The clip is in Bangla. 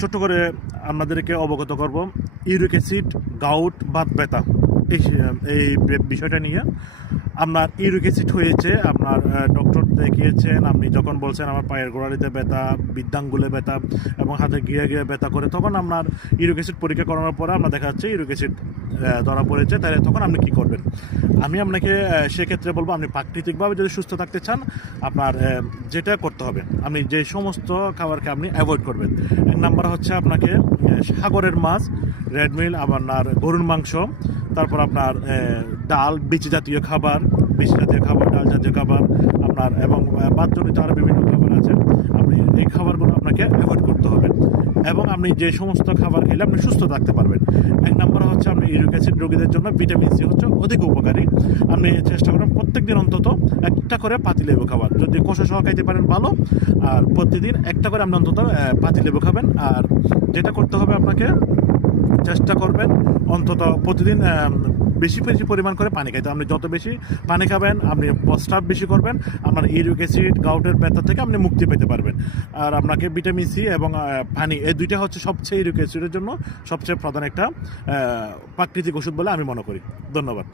ছোট্ট করে আপনাদেরকে অবগত করব ইউরিক অ্যাসিড, গাউট, বাত ব্যথা এই এই বিষয়টা নিয়ে। আপনার ইউরিক অ্যাসিড হয়েছে, আপনার ডক্টর দেখিয়েছেন, আপনি যখন বলছেন আমার পায়ের গোড়ালিতে ব্যথা, বৃদ্ধাঙ্গুলে ব্যথা এবং হাতে গিয়ে গিয়ে ব্যথা করে, তখন আপনার ইউরিক অ্যাসিড পরীক্ষা করানোর পরে আপনার দেখা যাচ্ছে ইউরিক অ্যাসিড ধরা পড়েছে। তাহলে তখন আপনি কী করবেন? আমি আপনাকে সেক্ষেত্রে বলবো, আপনি প্রাকৃতিকভাবে যদি সুস্থ থাকতে চান, আপনার যেটা করতে হবে, আপনি যে সমস্ত খাবারকে আপনি অ্যাভয়েড করবেন। এক নাম্বার হচ্ছে আপনাকে সাগরের মাছ, রেড মিল, আপনার গরুর মাংস, তারপর আপনার ডাল, বীজ জাতীয় খাবার, ডাল জাতীয় খাবার আপনার, এবং বাতজনিত আরও বিভিন্ন খাবার আছে। আপনি এই খাবারগুলো আপনাকে অ্যাভয়েড করতে হবে এবং আপনি যে সমস্ত খাবার খেলে আপনি সুস্থ থাকতে পারবেন। এক নম্বর হচ্ছে আপনি ইউরিক অ্যাসিড রোগীদের জন্য ভিটামিন সি হচ্ছে অধিক উপকারী। আপনি চেষ্টা করবেন প্রত্যেক দিন অন্তত একটা করে পাতিলেবু খাবার, যদি কষা সহ খাইতে পারেন ভালো, আর প্রতিদিন একটা করে আপনি অন্তত পাতিলেবু খাবেন। আর যেটা করতে হবে, আপনাকে চেষ্টা করবেন অন্তত প্রতিদিন বেশি বেশি পরিমাণ করে পানি খাইতে। আপনি যত বেশি পানি খাবেন, আপনি প্রস্রাব বেশি করবেন, আপনার ইউরিক অ্যাসিড, গাউটের ব্যথা থেকে আপনি মুক্তি পেতে পারবেন। আর আপনাকে ভিটামিন সি এবং পানি, এই দুইটা হচ্ছে সবচেয়ে ইউরিক অ্যাসিডের জন্য সবচেয়ে প্রধান একটা প্রাকৃতিক ওষুধ বলে আমি মনে করি। ধন্যবাদ।